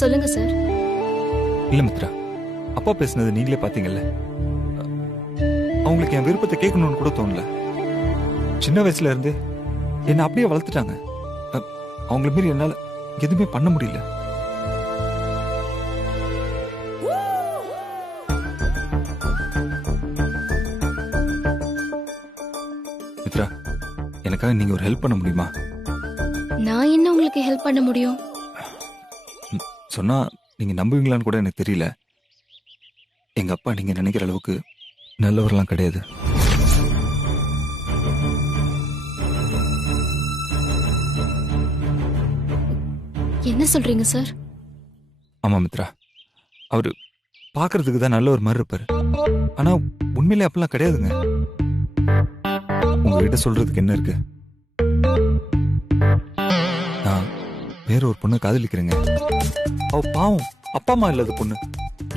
சொல்லுங்க சார். இல்ல மித்ரா, அப்பா பேசுனது நீங்களே பாத்தீங்கல்ல. அவங்களுக்கு என் விருப்பத்தை கேட்கணும்னு கூட தோணல. சின்ன வயசுல இருந்து என்ன அப்படியே வளர்த்துட்டாங்க. அவங்கள மீறி என்னால எதுவுமே பண்ண முடியல. மித்ரா, எனக்காக நீங்க ஒரு ஹெல்ப் பண்ண முடியுமா? நான் என்ன உங்களுக்கு ஹெல்ப் பண்ண முடியும்? சொன்னா நீங்க நம்புவீங்களான்னு கூட எனக்கு தெரியல. எங்க அப்பா நீங்க நினைக்கிற அளவுக்கு நல்லவரெல்லாம் கிடையாது. என்ன சொல்றீங்க சார்? ஆமா மித்ரா, அவரு பாக்குறதுக்கு தான் நல்ல ஒரு மாதிரி இருப்பாரு. ஆனா உண்மையிலே அப்பெல்லாம் கிடையாதுங்க. உங்ககிட்ட சொல்றதுக்கு என்ன இருக்கு? நான் வேற ஒரு பொண்ணை காதலிக்கிறேங்க. அவ பாவம், அப்பா அம்மா இல்லாத பொண்ணு.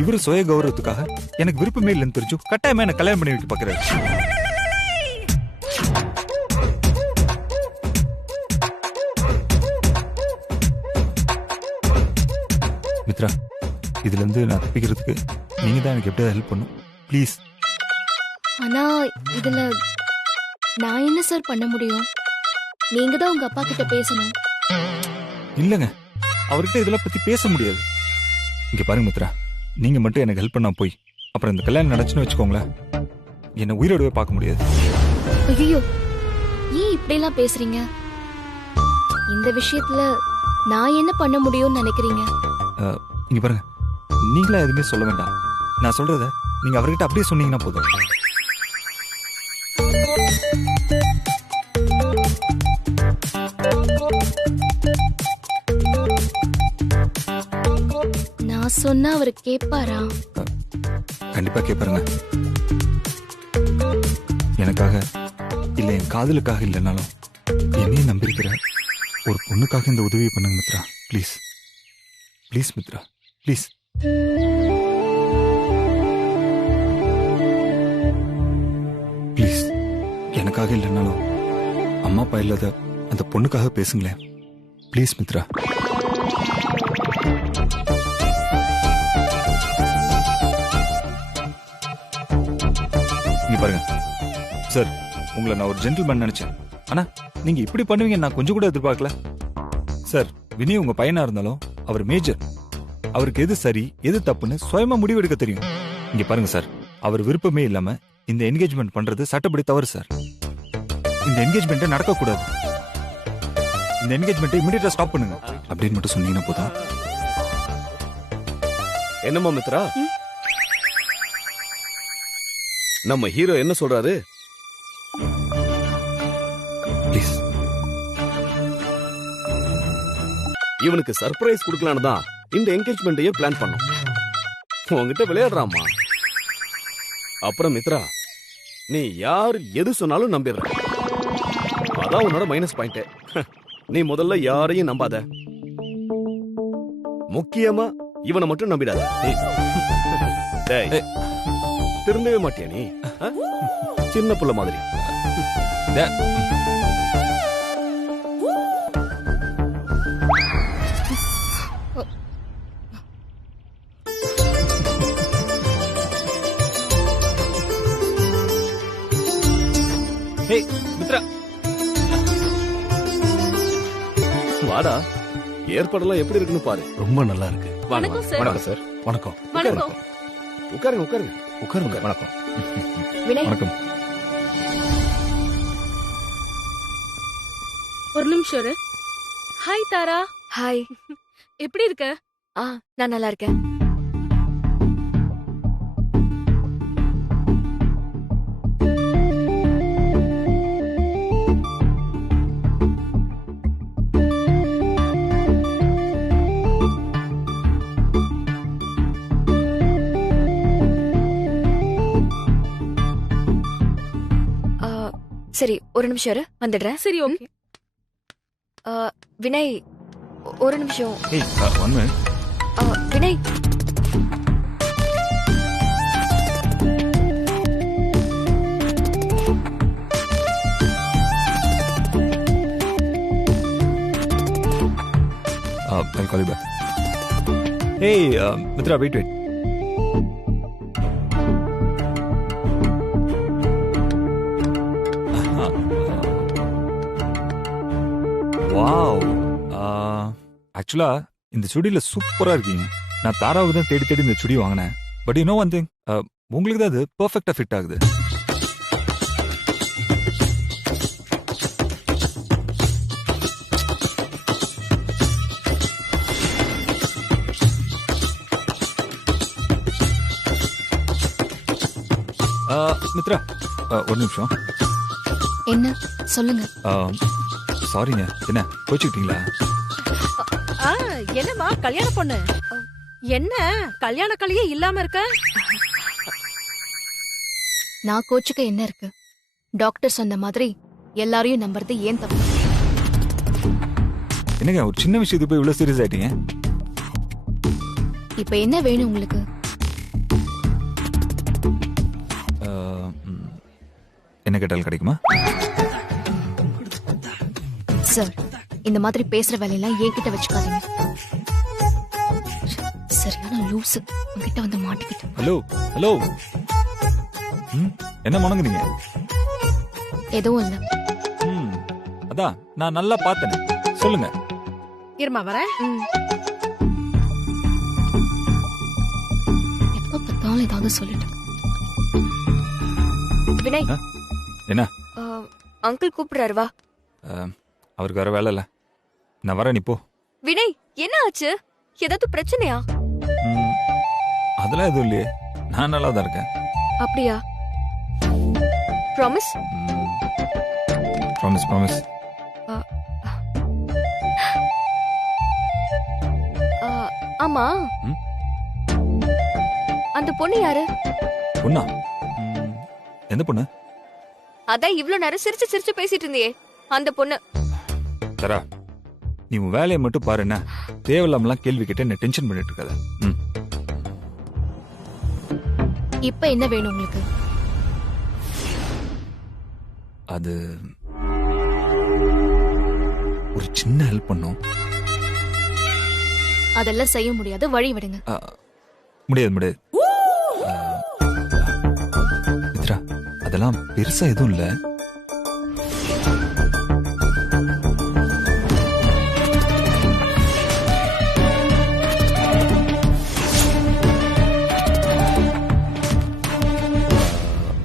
இவரு சுய கௌரவத்துக்காக எனக்கு விருப்பமே இல்லைன்னு தெரிஞ்சு கட்டாயமா எனக்கு கல்யாணம் பண்ணி வைக்க பாக்குறாரு. மித்ரா, இதுல இருந்து நான் தப்பிக்கிறதுக்கு நீங்க தான் எனக்கு எப்படியாவது ஹெல்ப் பண்ணும், ப்ளீஸ். ஆனா இதுல நான் என்ன சார் பண்ண முடியும்? நீங்க தான் உங்க அப்பா கிட்ட பேசணும். இல்லங்க, அவர்கிட்ட இதெல்லாம் பத்தி பேச முடியாது. இங்க பாருங்க மித்ரா, நீங்க மட்டும் எனக்கு ஹெல்ப் பண்ணா போய் அப்புறம் இந்த கல்யாணம் நடந்துச்சுன்னு வச்சுக்கோங்களேன், என்ன உயிரோடவே பார்க்க முடியாது. ஐயோ, ஏன் இப்படி எல்லாம் பேசுறீங்க? இந்த விஷயத்துல நான் என்ன பண்ண முடியும்னு நினைக்கிறீங்க? இங்க பாருங்க, நீங்களா எதுவுமே சொல்ல வேண்டாம். நான் சொல்றத நீங்க அவர்கிட்ட அப்படியே சொன்னீங்கன்னா போதும். நான் சொன்னா அவர் கேட்பாரா? கண்டிப்பா கேட்பாருங்க. எனக்காக இல்ல, என் காதலுக்காக இல்லைனாலும் என்னையும் நம்பியிருக்கிற ஒரு பொண்ணுக்காக இந்த உதவியை பண்ணுங்க Mitra, please. Please Mitra, please. Please, எனக்காக இல்லைனாலும் அம்மா அப்பா இல்லாத அந்த பொண்ணுக்காக பேசுங்களேன், ப்ளீஸ் மித்ரா. இங்க பாருங்க சார், உங்களை நான் ஒரு ஜென்டில்மேன் நினைச்சேன். ஆனா நீங்க இப்படி பண்ணுவீங்க நான் கொஞ்சம் கூட எதிர்பார்க்கல சார். வினய் உங்க பையனா இருந்தாலும் அவர் மேஜர். அவருக்கு எது சரி எது தப்புன்னு சுயமா முடிவெடுக்க தெரியும். இங்க பாருங்க சார், அவர் விருப்பமே இல்லாம இந்த என்கேஜ்மெண்ட் பண்றது சட்டப்படி தவறு சார். இந்த என்கேஜ்மெண்ட்டை நடக்கக்கூடாது. இந்த என்கேஜ்மெண்ட்டை இமிடியேட்டா ஸ்டாப் பண்ணுங்க அப்படின்னு மட்டும் சொன்னீங்கன்னா போதும். என்னம்மா மித்ரா, நம்ம ஹீரோ என்ன சொல்றாரு? ப்ளீஸ். இவனுக்கு சர்ப்ரைஸ் கொடுக்கலான்னு தான் இந்த என்கேஜ்மெண்ட்டையே பிளான் பண்ணோம். உன்கிட்ட விளையாடுறாமா. அப்புறம் மித்ரா, நீ யார் எது சொன்னாலும் நம்பிடுற. அதான் உன்னோட மைனஸ் பாயிண்ட். நீ முதல்ல யாரையும் நம்பாத, முக்கியமா இவனை மட்டும் நம்பிடாத. டேய், திருந்தவே மாட்டியா நீ? சின்ன புள்ள மாதிரி. மித்ரா, வாடா, ஏற்பாடெல்லாம் எப்படி இருக்குன்னு பாரு. ரொம்ப நல்லா இருக்கு. வணக்கம் சார். வணக்கம் சார். வணக்கம். வணக்கம். உட்காருங்க உட்காருங்க உட்காருங்க. வணக்கம். வினய், வணக்கம். ஒரு நிமிஷம் இரு. ஹாய் தாரா. ஹாய். எப்படி இருக்க? நான் நல்லா இருக்கேன். சரி, ஒரு நிமிஷம் இரு, வந்துடுறேன். சரி, ஓகே. வினய், ஒரு நிமிஷம். ஏய், one minute. Vinay, I'll call you back. ஏய் மித்ரா வெயிட் வெயிட். வாவ், ஆக்சுவலா இந்த சுடியில சூப்பரா இருக்கீங்க. நான் தாராவுக்கு தான் தேடி தேடி இந்த சுடி வாங்கினேன். But you know one thing, உங்களுக்கு தான் அது பெர்ஃபெக்ட்டா ஃபிட் ஆகுது. மித்ரா, ஒரு நிமிஷம். என்ன சொல்லுங்க. சாரிங்க, என்ன கோச்சுக்கிட்டீங்களா? என்னம்மா கல்யாண பொண்ணு, என்ன கல்யாண கலையே இல்லாம இருக்க? நான் கோச்சுக்க என்ன இருக்கு? டாக்டர் சொன்ன மாதிரி எல்லாரையும் நம்புறது ஏன் தப்பு? என்னங்க ஒரு சின்ன விஷயத்துக்கு போய் இவ்வளவு சீரியஸ் ஆயிட்டீங்க? இப்ப என்ன வேணும் உங்களுக்கு? என்ன கேட்டாலும் கிடைக்குமா? சார், இந்த மாதிரி பேசுற வேலையெல்லாம் என்கிட்ட வச்சுக்காதீங்க. சரியான லூசு உங்ககிட்ட வந்து மாட்டிக்கிட்டு. ஹலோ ஹலோ, என்ன முணங்குறீங்க? எதுவும் இல்ல. அதான் நான் நல்லா பார்த்தேன். சொல்லுங்க. இருமா வரேன். எப்ப பார்த்தாலும் ஏதாவது சொல்லிட்டு. வினய், என்ன? அங்கிள் கூப்பிடுறாரு, வா. அவருக்கு வர வேலை இல்ல, நான் வரேன். நீ போ. வினய், என்ன ஆச்சு? ஏதாவது பிரச்சனையா? அதெல்லாம் எதுவும் இல்லையே, நான் நல்லா தான் இருக்கேன். அப்படியா? ப்ராமிஸ்? Promise promise. ஆமா, அந்த பொண்ணு யாரு? பொண்ணா? எந்த பொண்ணு? அதான் இவ்ளோ நேரம் சிரிச்சு சிரிச்சு பேசிட்டு இருந்தியே, அந்த பொண்ணு. தரா, நீ உன் வேலையை மட்டும் பாரு. என்ன தேவையில்லாமலாம் கேள்வி கேட்டு என்ன டென்ஷன் பண்ணிட்டு இருக்காத. இப்ப என்ன வேணும் உங்களுக்கு? அது ஒரு சின்ன ஹெல்ப் பண்ணும். அதெல்லாம் செய்ய முடியாது, வழி விடுங்க. முடியாது முடியாது மித்ரா, அதெல்லாம் பெருசா எதுவும் இல்ல.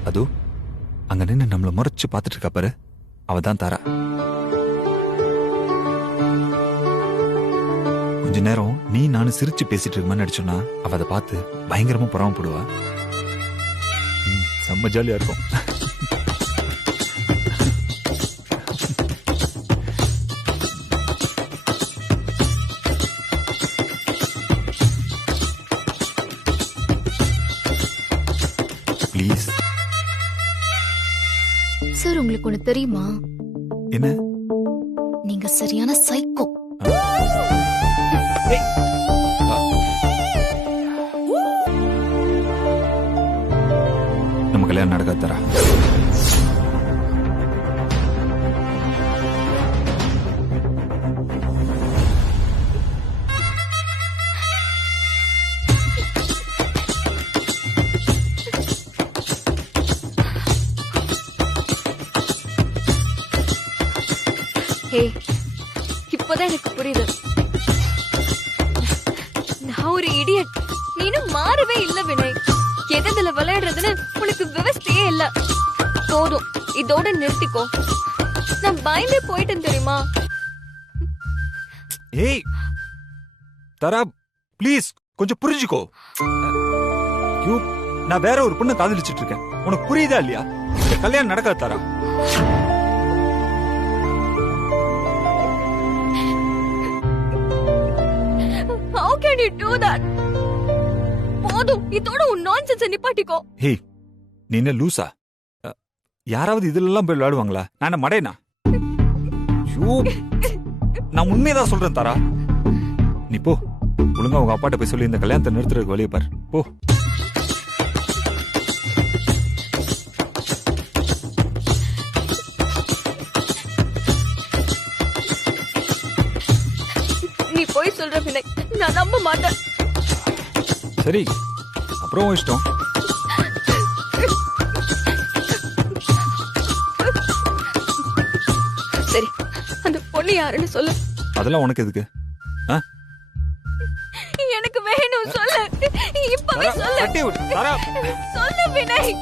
அதோ அங்க நின்று நம்மள முறைச்சு பார்த்துட்டு இருக்கா பாரு, அவதான் தாரா. கொஞ்ச நேரம் நீ நானும் சிரிச்சு பேசிட்டு இருக்கமான்னு நடிச்சோன்னா அவ அதை பார்த்து பயங்கரமா பொறாமப்படுவா. செம்ம ஜாலியா இருக்கும். ப்ளீஸ். சார், உங்களுக்கு ஒண்ணு தெரியுமா? என்ன? நீங்க சரியான சைக்கோ. நம்ம கல்யாணம் நடக்காது தரா. இப்பதான் எனக்கு புரியுது, நான் ஒரு இடியட். நீனும் மாறவே இல்ல வினய். எதுல விளையாடுறதுன்னு உனக்கு விவசாயே இல்ல. போதும், இதோட நிறுத்திக்கோ. நான் பயந்தே போயிட்டேன் தெரியுமா? ஏய் தரா, ப்ளீஸ் கொஞ்சம் புரிஞ்சுக்கோ. நான் வேற ஒரு பொண்ணை காதலிச்சிட்டு இருக்கேன். உனக்கு புரியுதா இல்லையா? கல்யாணம் நடக்காது தரா. How can you do that? போதும், இதோட உன் நான்சென்ஸ் நிப்பாட்டிக்கோ. ஹே, நீ என்ன லூசா? யாராவது இதெல்லாம் போய் விளையாடுவாங்களா? நான் என்ன மடையனா? நான் உண்மையதான் சொல்றேன் தாரா. நீ போ, ஒழுங்கா உங்க அப்பாட்ட போய் சொல்லி இந்த கல்யாணத்தை நிறுத்துறதுக்கு வழியை பாரு. போ. நீ போய் சொல்ற வினய், நான் நம்ப மாட்டேன். சரி, அப்புறம் உன் இஷ்டம். சரி, அந்த பொண்ணு யாருன்னு சொல்லு. அதெல்லாம் உனக்கு எதுக்கு? எனக்கு வேணும், சொல்லு. இப்பவே தரா, சொல்லு. கட்டி விடு. தரா, சொல்லு வினய்,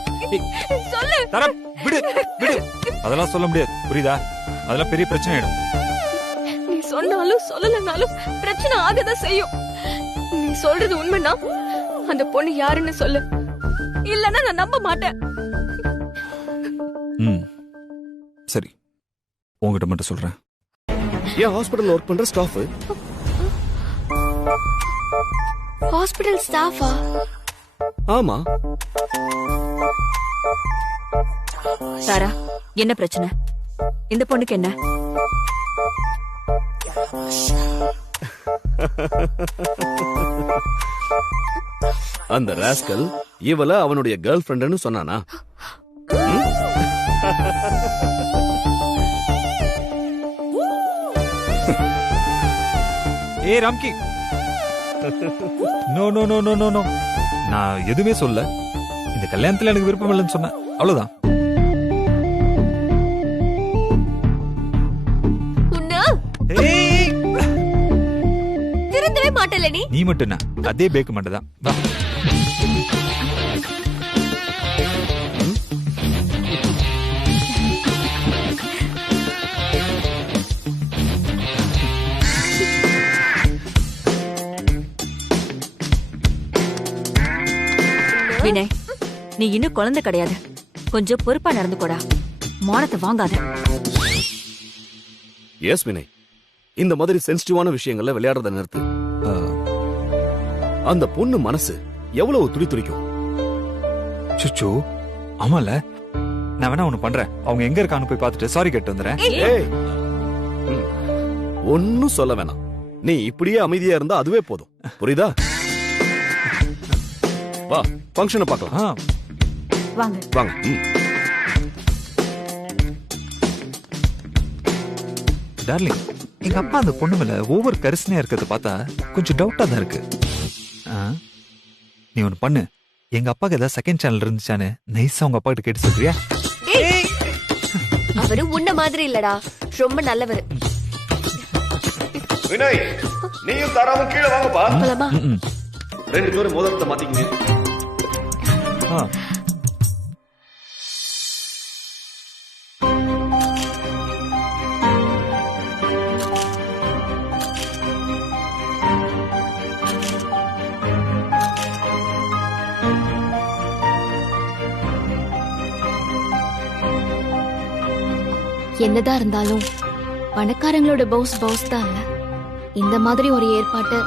சொல்லு. தரா, விடு, விடு. அதெல்லாம் சொல்ல முடியாது, புரியுதா? அதெல்லாம் பெரிய பிரச்சனை ஆயிடும். நீ சொன்னாலும் சொல்லலனாலும் பிரச்சனை ஆகதான் செய்யும். நீ சொல்றது உண்மைனா அந்த பொண்ணு யாருன்னு சொல்லு, இல்லன்னா நான் நம்ப மாட்டேன். ம், சரி, உங்ககிட்ட மட்டும் சொல்றேன். ஏன் ஹாஸ்பிடல்ல ஒர்க் பண்ற ஸ்டாஃப்? ஹாஸ்பிடல் ஸ்டாஃபா? ஆமா. தாரா, என்ன பிரச்சனை? இந்த பொண்ணுக்கு என்ன? அந்த ராஸ்கல் இவள அவனுடைய கேர்ள் ஃப்ரெண்ட்னு சொன்னானா? ஏய் Ramki, no no no no no no, நான் எதுவுமே சொல்ல. இந்த கல்யாணத்துல எனக்கு விருப்பம் இல்லைன்னு சொன்னேன், அவ்வளவுதான். உன்ன ஏய், திருந்தவே மாட்டல நீ. நீ மட்டும் என்ன, அதே பேக்க மாட்டேதான். வா. வினய், நீ இன்னும் குழந்தை கிடையாது. கொஞ்சம் பொறுப்பா நடந்துக்கோடா. மானத்தை வாங்காத. எஸ் வினய், இந்த மாதிரி சென்சிட்டிவான விஷயங்கள்ல விளையாடுறத நிறுத்து. அந்த பொண்ணு மனசு எவ்வளவு துடி துடிக்கும். சுச்சு, ஆமால, நான் வேணா ஒண்ணு பண்றேன். அவங்க எங்க இருக்கான்னு போய் பார்த்துட்டு சாரி கேட்டு வந்துடுறேன். ஏய், ஒன்னும் சொல்ல வேணாம். நீ இப்படியே அமைதியா இருந்தா அதுவே போதும், புரியுதா? வா, ஃபங்க்ஷனை பார்க்கலாம். ஆ, வாங்க. வாங்க. டார்லிங், எங்க அப்பா அந்த பொண்ணு மேல ஓவர் கரிசனையா இருக்கிறத பார்த்தா கொஞ்சம் டவுட்டா தான் இருக்கு. ஆ, நீ ஒண்ணு பண்ணு, எங்க அப்பாக்கு ஏதாவது செகண்ட் சேனல் இருந்துச்சான்னு நைஸா உங்க அப்பா கிட்ட கேட்டு சொல்றியா? அவரு உன்ன மாதிரி இல்லடா, ரொம்ப நல்லவரு. வினய், நீயும் தாராவும் கீழே வாங்கப்பா. போலாமா? ம், ரெண்டு பேரும் மோதிரத்தை மாத்திக்கிங்க. ஆ. என்னதான் இருந்தாலும் பணக்காரங்களோட பவுஸ் தான் இல்ல. இந்த மாதிரி ஒரு ஏற்பாட்டை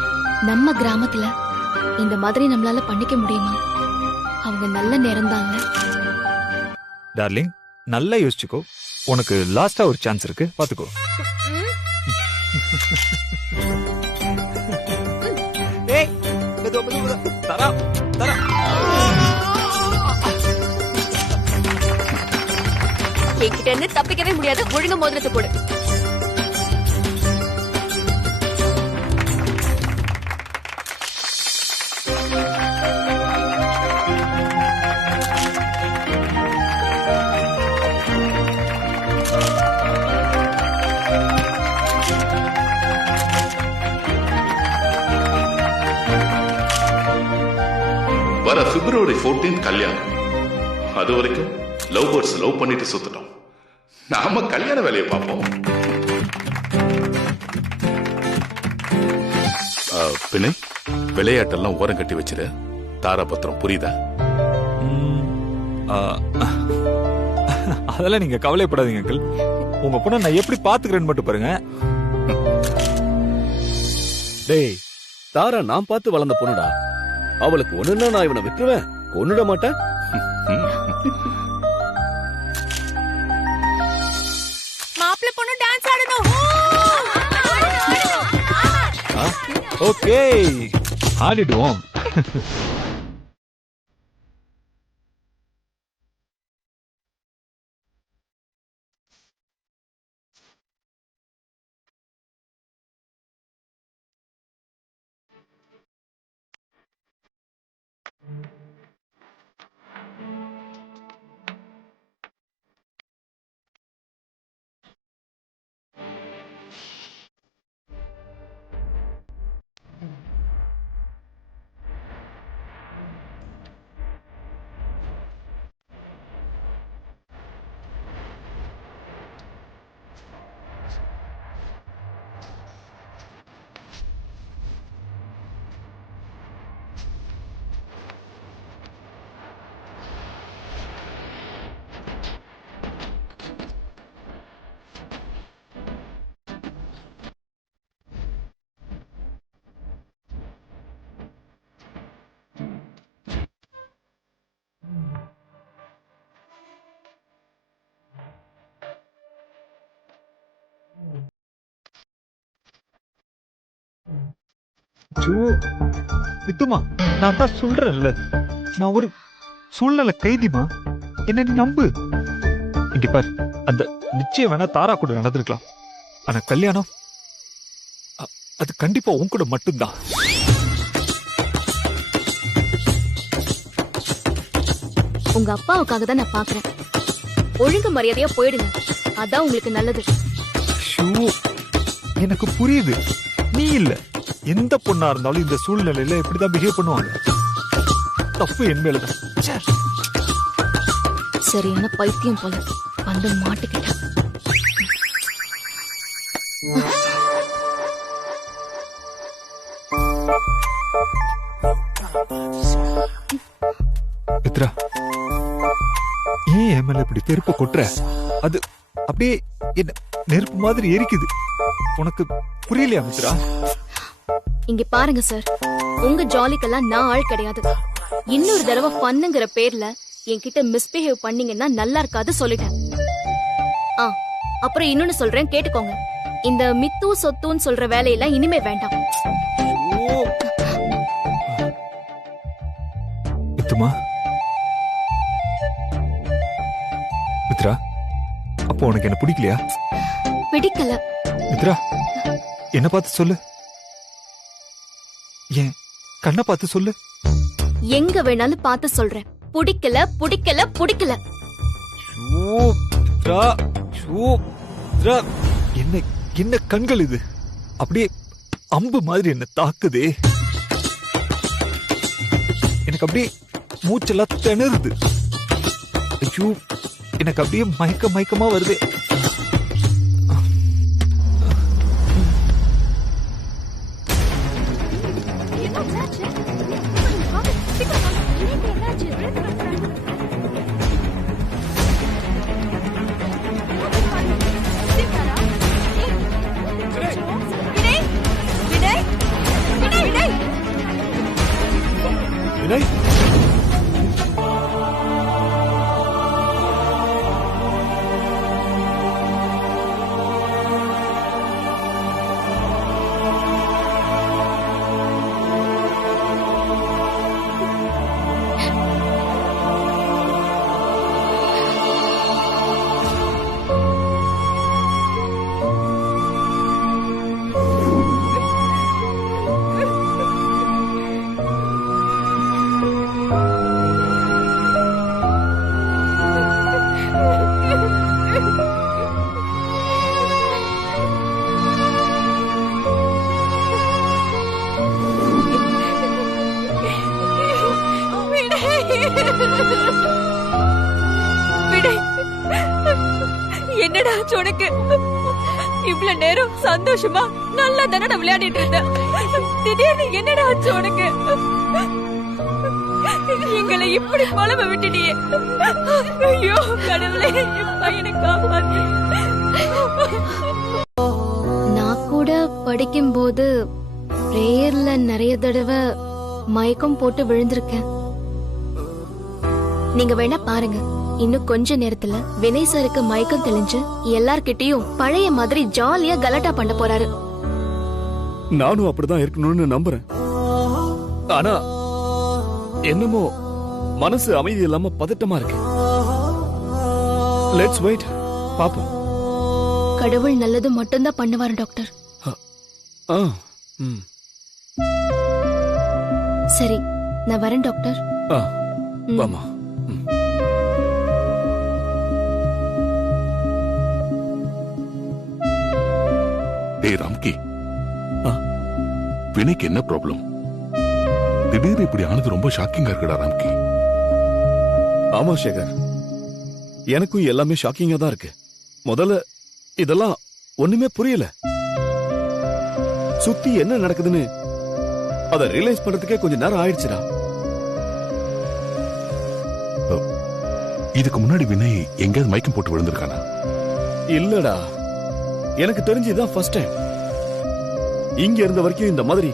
நம்ம கிராமத்துல இந்த மாதிரி நம்மளால பண்ணிக்க முடியுமா? அவங்க நல்ல நேரம் தாங்க. டார்லிங், நல்லா யோசிச்சுக்கோ. உனக்கு லாஸ்டா ஒரு சான்ஸ் இருக்கு, பாத்துக்கோ. ஏய், மெதுவா, மெதுவா. தரா, தரா. என்கிட்ட இருந்து தப்பிக்கவே முடியாது. ஒழுங்க மோதிரத்தை போடு. வர பிப்ரவரி 14 கல்யாணம். அது வரைக்கும் லவ் பேர்ட்ஸ் லவ் பண்ணிட்டு சுத்தட்டும். நாம கல்யாண வேலையை பார்ப்போம். பின்னை விளையாட்டெல்லாம் ஓரம் கட்டி வச்சிரு. தாராபத்திரம் புரியுதா? ஆ, அதெல்லாம் நீங்க கவலைப்படாதீங்க அங்கிள். உங்க பொண்ணை நான் எப்படி பாத்துக்கிறேன்னு மட்டும் பாருங்க. டேய், தாரா நான் பார்த்து வளர்ந்த பொண்ணுடா. அவளுக்கு ஒண்ணுன்னா நான் இவனை விட்டுருவேன், கொன்னுட மாட்டேன். மாப்பிள்ளை பொண்ணு டான்ஸ் ஆடணும். ஓகே, ஆடிடுவோம். வித்துமா, நான் தான் சொல்றேன்ல, நான் ஒரு சூழ்நிலை கைதிமா, என்ன நீ நம்பு. இங்க பாரு, அந்த நிச்சயம் வேணா தாரா கூட நடந்திருக்கலாம், ஆனா கல்யாணம் அது கண்டிப்பா உன் கூட மட்டும்தான். உங்க அப்பாவுக்காக தான் நான் பாக்குறேன். ஒழுங்கு மரியாதையா போயிடுங்க, அதான் உங்களுக்கு நல்லது. ஷூ, எனக்கு புரியுது. நீ இல்ல, எந்த பொண்ணா இருந்தாலும் இந்த சூழ்நிலையில இப்படிதான் பிஹேவ் பண்ணுவாங்க. தப்பு என் மேலதான். ச்சே. சரியான பைத்தியம் போல வந்து மாட்டிக்கிட்டேன். மித்ரா, ஏன் என் மேல இப்படி தெருப்ப கொட்டுற? அது அப்படியே என்ன நெருப்பு மாதிரி எரிக்குது. உனக்கு புரியலையா மித்ரா? இங்க பாருங்க சார், உங்க ஜாலிக்கெல்லாம் நான் ஆள் கிடையாது. இன்னொரு தடவை பண்ணுங்கிற பேர்ல என்கிட்ட மிஸ்பிஹேவ் பண்ணீங்கன்னா நல்லா இருக்காது சொல்லிட்டேன். அப்புறம் இன்னொன்னு சொல்றேன், கேட்டுக்கோங்க. இந்த மித்து சொத்துன்னு சொல்ற வேலையெல்லாம் இனிமே வேண்டாம். மித்துமா, மித்ரா, அப்போ உனக்கு என்ன பிடிக்கலையா? பிடிக்கல. மித்ரா, என்ன பார்த்து சொல்லு, ஏன் கண்ணை பார்த்து சொல்லு. எங்க வேணாலும் பார்த்து சொல்றேன். பிடிக்கல பிடிக்கல பிடிக்கல. என்ன என்ன கண்கள் இது, அப்படியே அம்பு மாதிரி என்ன தாக்குதே. எனக்கு அப்படியே மூச்செல்லாம் திணறுது. ஐயோ, எனக்கு அப்படியே மயக்கமா வருது. வினய், என்னடா உனக்கு? இவ்வளவு நேரம் சந்தோஷமா நல்லா தானே விளையாடிட்டு இருந்த, திடீர்னு என்னடா ஆச்சு உனக்கு? எங்களை இப்படி பழம விட்டுட்டியே. ஐயோ கடவுளே, பையனை காப்பாத்து. நான் கூட படிக்கும்போது பிரேயர்ல நிறைய தடவை மயக்கம் போட்டு விழுந்திருக்கேன். நீங்க வேணா பாருங்க, இன்னும் கொஞ்ச நேரத்துல வினய் சாருக்கு மயக்கம் தெளிஞ்சு எல்லார்கிட்டயும் பழைய மாதிரி ஜாலியா கலாட்டா பண்ண போறாரு. நானும் அப்படிதான் இருக்கணும்னு நம்புறேன். ஆனா என்னமோ மனசு அமைதி இல்லாம பதட்டமா இருக்கு. லெட்ஸ் வெயிட், பாப்போம். கடவுள் நல்லது மட்டும்தான் பண்ணுவாரு டாக்டர். சரி, நான் வரேன் டாக்டர். வாமா. டேய் ராம்கி, வினைக்கு என்ன ப்ராப்ளம்? திடீர்னு இப்படி ஆனது ரொம்ப ஷாக்கிங்கா இருக்குடா ராம்கி. ஆமா சேகர், எனக்கும் எல்லாமே ஷாக்கிங்கா தான் இருக்கு. முதல்ல இதெல்லாம் ஒண்ணுமே புரியல. சுத்தி என்ன நடக்குதுன்னு அதை ரியலைஸ் பண்றதுக்கே கொஞ்ச நேரம் ஆயிடுச்சுடா. இதுக்கு முன்னாடி வினய் எங்கேயாவது மயக்கம் போட்டு விழுந்திருக்கானா? இல்லடா, எனக்கு தெரிஞ்சுதான் ஃபர்ஸ்ட் டைம். இங்க இருந்த வரைக்கும் இந்த மாதிரி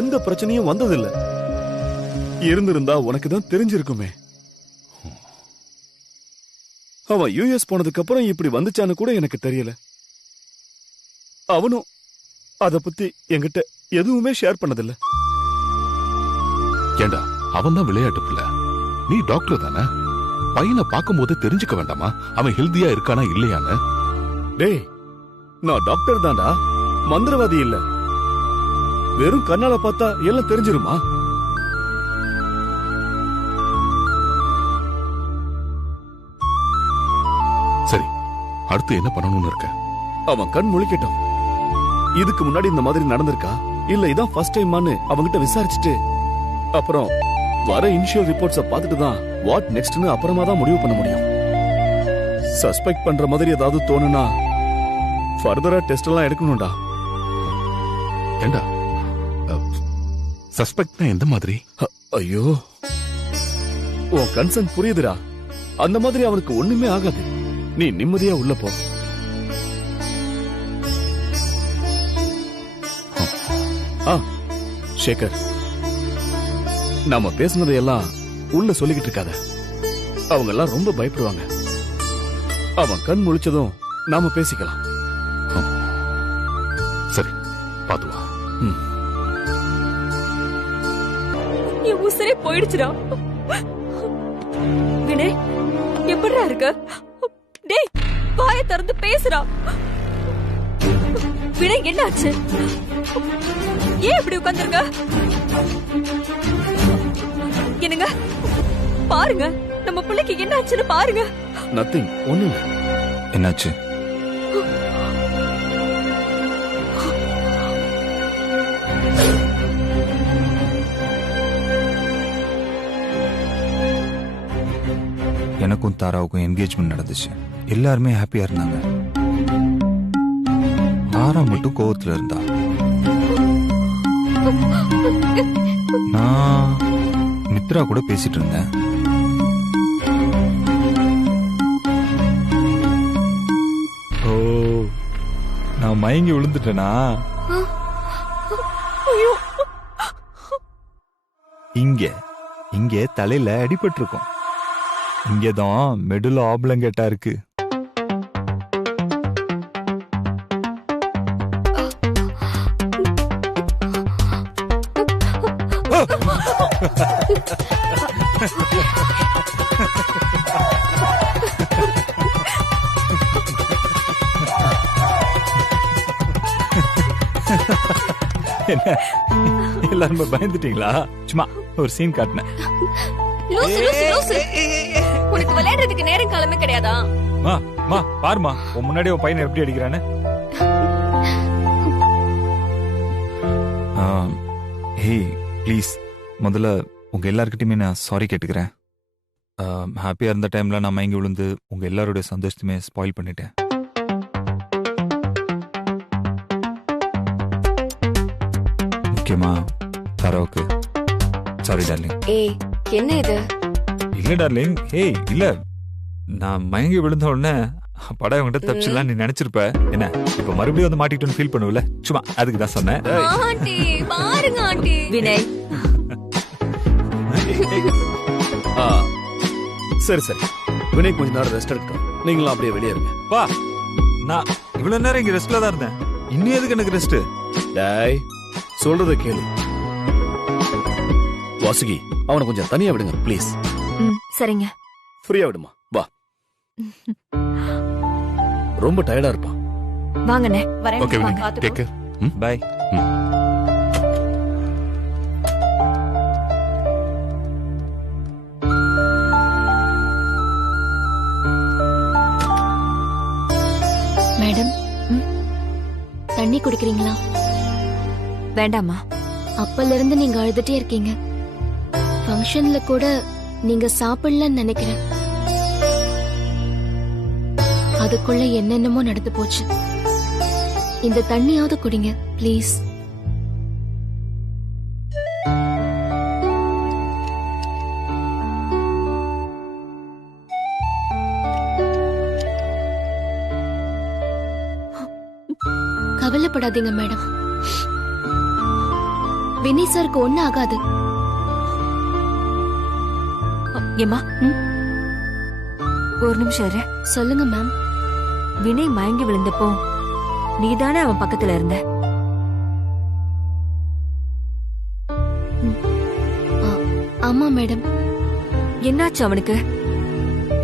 எந்த பிரச்சனையும் வந்ததில்ல. இருந்திருந்தா உனக்கு தான் தெரிஞ்சிருக்குமே. அவன் யுஎஸ் போனதுக்கு அப்புறம் இப்படி வந்துச்சான்னு கூட எனக்கு தெரியல. அவனும் அத பத்தி என்கிட்ட எதுவுமே ஷேர் பண்ணதில்ல. ஏண்டா அவன் தான் விளையாட்டு பிள்ளை, நீ டாக்டர் தானே? பையனை பார்க்கும்போது தெரிஞ்சுக்க வேண்டாமா அவன் ஹெல்தியா இருக்கானா இல்லையான்னு? டேய், நான் டாக்டர் தான்டா, மந்திரவாதி இல்ல. வெறும் கண்ணால பார்த்தா எல்லாம் தெரிஞ்சிருமா? சரி, அடுத்து என்ன பண்ணணும்னு இருக்க? அவன் கண் முழிக்கட்டும். இதுக்கு முன்னாடி இந்த மாதிரி நடந்திருக்கா இல்ல இதான் ஃபர்ஸ்ட் டைமான்னு அவங்கிட்ட விசாரிச்சுட்டு அப்புறம் வர இனிஷியல் ரிப்போர்ட்ஸ பார்த்துட்டு தான் வாட் நெக்ஸ்ட்னு அப்புறமா தான் முடிவு பண்ண முடியும். சஸ்பெக்ட் பண்ற மாதிரி ஏதாவது தோணுனா ஃபர்தரா டெஸ்ட் எல்லாம் எடுக்கணும்டா. ஏண்டா சஸ்பெக்ட்னா எந்த மாதிரி? ஐயோ, உன் கன்சர்ன் புரியுதுடா. அந்த மாதிரி அவனுக்கு ஒண்ணுமே ஆகாது. நீ நிம்மதியா உள்ள போ. சேகர், நாம பேசுனதையெல்லாம் உள்ள சொல்லிக்கிட்டு இருக்காத. அவங்க எல்லாம் ரொம்ப பயப்படுவாங்க. அவன் கண் முழிச்சதும் நாம பேசிக்கலாம். சரி, பாத்து வா. என் உசுரே போயிடுச்சுடா. வினய், எப்படிடா இருக்க? டேய், வாயை திறந்து பேசுடா. வினய், என்னாச்சு? ஏன் இப்படி உட்கார்ந்திருக்க? என்னங்க, பாருங்க, நம்ம பிள்ளைக்கு என்ன ஆச்சுன்னு பாருங்க. நத்திங், ஒண்ணு இல்ல. என்னாச்சு? எனக்கும் தாராவுக்கும் என்கேஜ்மெண்ட் நடந்துச்சு. எல்லாருமே ஹாப்பியா இருந்தாங்க. தாரா மட்டும் கோவத்துல இருந்தா. நான் மித்ரா கூட பேசிட்டு இருந்தேன். ஓ, நான் மயங்கி விழுந்துட்டேனா? இங்க தலையில அடிபட்டு இருக்கும். இங்கதான் மெடுல ஆப்லங்கேட்டா இருக்கு. என்ன எல்லாருமே பயந்துட்டீங்களா? சும்மா ஒரு சீன் காட்டினேன். உனக்கு விளையாடுறதுக்கு நேரம் காலமே கிடையாதா? பாருமா, உன் முன்னாடி உன் பையனை எப்படி அடிக்கிறான்னு. ஹே ப்ளீஸ், முதல்ல உங்க எல்லார்கிட்டயுமே நான் சாரி கேட்டுக்கிறேன். ஹாப்பியா இருந்த டைம்ல நான் மயங்கி விழுந்து உங்க எல்லாருடைய சந்தோஷத்தையுமே ஸ்பாயில் பண்ணிட்டேன். முக்கியமா தாராவுக்கு சாரி டார்லிங். ஏய், என்ன இது? இல்ல டார்லிங், ஹே இல்ல, நான் மயங்கி விழுந்த உடனே படம் உங்ககிட்ட தப்பிச்சிடலாம் நீ நினைச்சிருப்ப. என்ன இப்ப மறுபடியும் வந்து மாட்டிக்கிட்டு ஃபீல் பண்ணுவல, சும்மா அதுக்கு தான் சொன்னேன். ஆண்டி, பாருங்க ஆண்டி. வினய், சரி சரி, வினய் கொஞ்ச நேரம் ரெஸ்ட் எடுக்கட்டும். நீங்களும் அப்படியே வெளியே இருங்க. பா, நான் இவ்வளவு நேரம் இங்க ரெஸ்ட்ல தான் இருந்தேன். இன்னும் எதுக்கு எனக்கு ரெஸ்ட்? டேய், சொல்றத கேளு. வாசுகி, அவனை கொஞ்சம் தனியா விடுங்க ப்ளீஸ். சரிங்க. ஃப்ரீயா விடுமா, வா. ரொம்ப டயர்டா இருப்பான். வாங்கண்ணே, வரேன். ஓகே, வாங்க. Take care. பை. மேடம், தண்ணி குடிக்கிறீங்களா? வேண்டாமா? அப்பல இருந்து நீங்க அழுதுட்டே இருக்கீங்க. ஃபங்க்ஷன்ல கூட நீங்க சாப்பிடலன்னு நினைக்கிறேன். அதுக்குள்ள என்னென்னமோ நடந்து போச்சு. இந்த தண்ணியாவது குடிங்க ப்ளீஸ். கவலைப்படாதீங்க மேடம், வினய் சாருக்கு ஒண்ணு ஆகாது. ஏமா, ஒரு நிமிஷம் இரு. சொல்லுங்க மேம். வினய் மயங்கி விழுந்தப்போ நீதானே அவன் பக்கத்துல இருந்த. ஆமா மேடம். என்னாச்சு அவனுக்கு?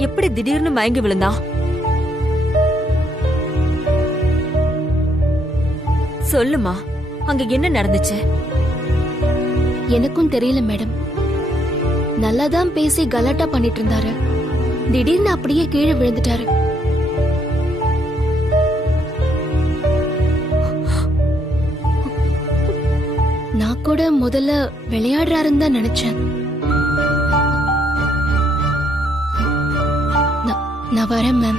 எப்படி திடீர்னு மயங்கி விழுந்தான்? சொல்லுமா, அங்க என்ன நடந்துச்சு? எனக்கும் தெரியல மேடம். நல்லாதான் பேசி கலாட்டா பண்ணிட்டு இருந்தாரு. திடீர்னு அப்படியே கீழே விழுந்துட்டாரு. நான் கூட முதல்ல விளையாடுறாருன்னு தான் நினைச்சேன். நான் வரேன் மேம்.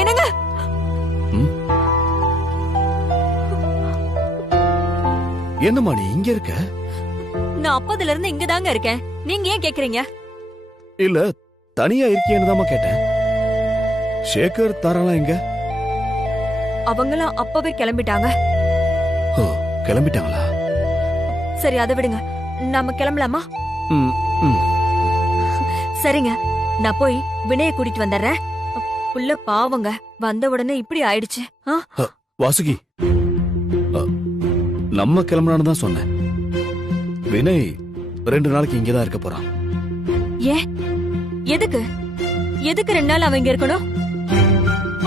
என்னங்க? என்னம்மா நீ இங்க இருக்க? நான் அப்பதுல இருந்து இங்கதாங்க இருக்கேன். நீங்க ஏன் கேக்குறீங்க? இல்ல தனியா இருக்கியேன்னு தான் கேட்டேன். சேகர் தாராளா எங்க? அவங்களாம் அப்பவே கிளம்பிட்டாங்க. ஓ, கிளம்பிட்டாங்களா? சரி, அதை விடுங்க. நாம கிளம்பலாமா? ம், ம். சரிங்க, நான் போய் வினய கூட்டிட்டு வந்துடுறேன். புள்ள பாவங்க, வந்த உடனே இப்படி ஆயிடுச்சு. வாசுகி, நம்ம கிளம்பலான்னு தான் சொன்னேன். வினய் 2 நாளைக்கு இங்கதான் இருக்க போறான். ஏன்? எதுக்கு 2 நாள் அவன் இங்க இருக்கணும்?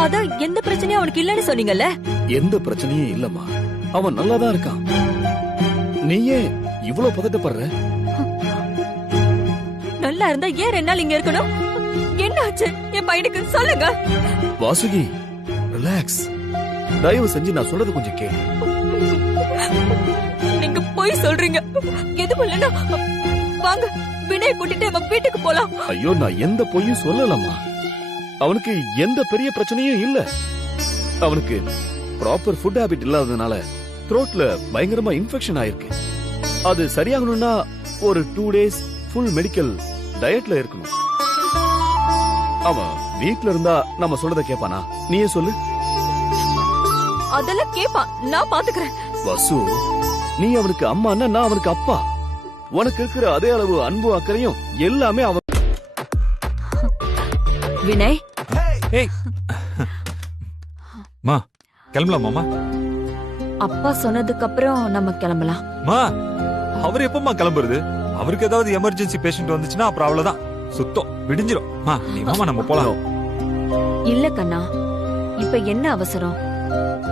அதான் எந்த பிரச்சனையும் அவனுக்கு இல்லன்னு சொன்னீங்கல்ல. எந்த பிரச்சனையும் இல்லம்மா, அவன் நல்லாதான் இருக்கான். நீ ஏன் இவ்வளவு பதட்டப்படுற? நல்லா இருந்தா ஏன் 2 நாள் இங்க இருக்கணும்? என்ன ஆச்சு என் பையனுக்கு? சொல்லுங்க. வாசுகி, ரிலாக்ஸ். தயவு செஞ்சு நான் சொல்றது கொஞ்சம் கேளு. நீங்க போய் சொல்றீங்க. எதுவும் இல்லைன்னா வாங்க, வினய கூட்டிட்டு நம்ம வீட்டுக்கு போலாம். ஐயோ, நான் எந்த பொய்யும் சொல்லலம்மா. அவனுக்கு எந்த பெரிய பிரச்சனையும் இல்ல. அவனுக்கு ப்ராப்பர் ஃபுட் ஹாபிட் இல்லாததுனால த்ரோட்ல பயங்கரமா இன்ஃபெக்ஷன் ஆயிருக்கு. அது சரியாகணும்னா ஒரு 2 days ஃபுல் மெடிக்கல் டயட்ல இருக்கணும். அவன் வீட்ல இருந்தா நம்ம சொல்றத கேட்பானா? நீயே சொல்லு. அதெல்லாம் கேப்பான், நான் பாத்துக்கிறேன். வசு, நீ அவனுக்கு அம்மான்னா நான் அவனுக்கு அப்பா. உனக்கு இருக்கிற அதே அளவு அன்பு அக்கறையும் எல்லாமே அவன். வினய், ஏய் மா, கிளம்பலாமாமா? அப்பா சொன்னதுக்கு அப்புறம் நம்ம கிளம்பலாம். மா, அவர் எப்பமா கிளம்புறது? அவருக்கு ஏதாவது எமர்ஜென்சி பேஷண்ட் வந்துச்சுன்னா அப்புறம் அவ்வளவுதான், சுத்தம் விடிஞ்சிரும். மா, நீ மாமா நம்ம போலாம். இல்ல கண்ணா, இப்ப என்ன அவசரம்?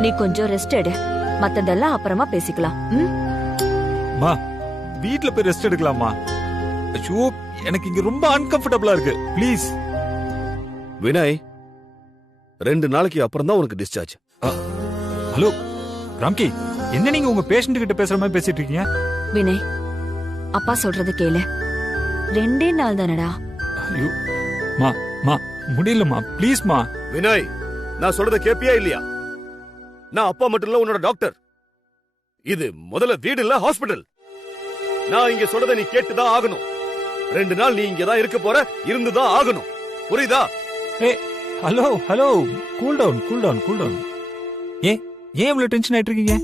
நீ கொஞ்சம் ரெஸ்ட் எடு, மத்ததெல்லாம் அப்புறமா பேசிக்கலாம். மா, வீட்ல போய் ரெஸ்ட் எடுக்கலாமா? ஐயோ, எனக்கு இங்க ரொம்ப அன்கம்ஃபர்டபிளா இருக்கு. ப்ளீஸ். வினய், 2 நாளைக்கு அப்புறம் தான் உனக்கு டிஸ்சார்ஜ். ஹலோ ராம்கி, என்ன நீங்க உங்க பேஷண்ட் கிட்ட பேசுற மாதிரி பேசிட்டு இருக்கீங்க? வினய், அப்பா சொல்றது கேளு. 2 நாள் தானடா. ஐயோ மா, மா முடியலமா, ப்ளீஸ் மா. வினய், நான் சொல்றத கேப்பியா இல்லையா? நான் அப்பா மட்டும் இல்ல, உன்னோட டாக்டர். இது முதல்ல வீடு இல்ல, ஹாஸ்பிடல். நான் இங்க சொல்றத நீ கேட்டுதான் ஆகணும். 2 நாள் நீ இங்கதான் இருக்க போற, இருந்துதான் ஆகணும். புரியுதா? Hello hello, cool down cool down cool down. ஏன் இவ்வளவு டென்ஷன் ஆயிட்டு இருக்கீங்க?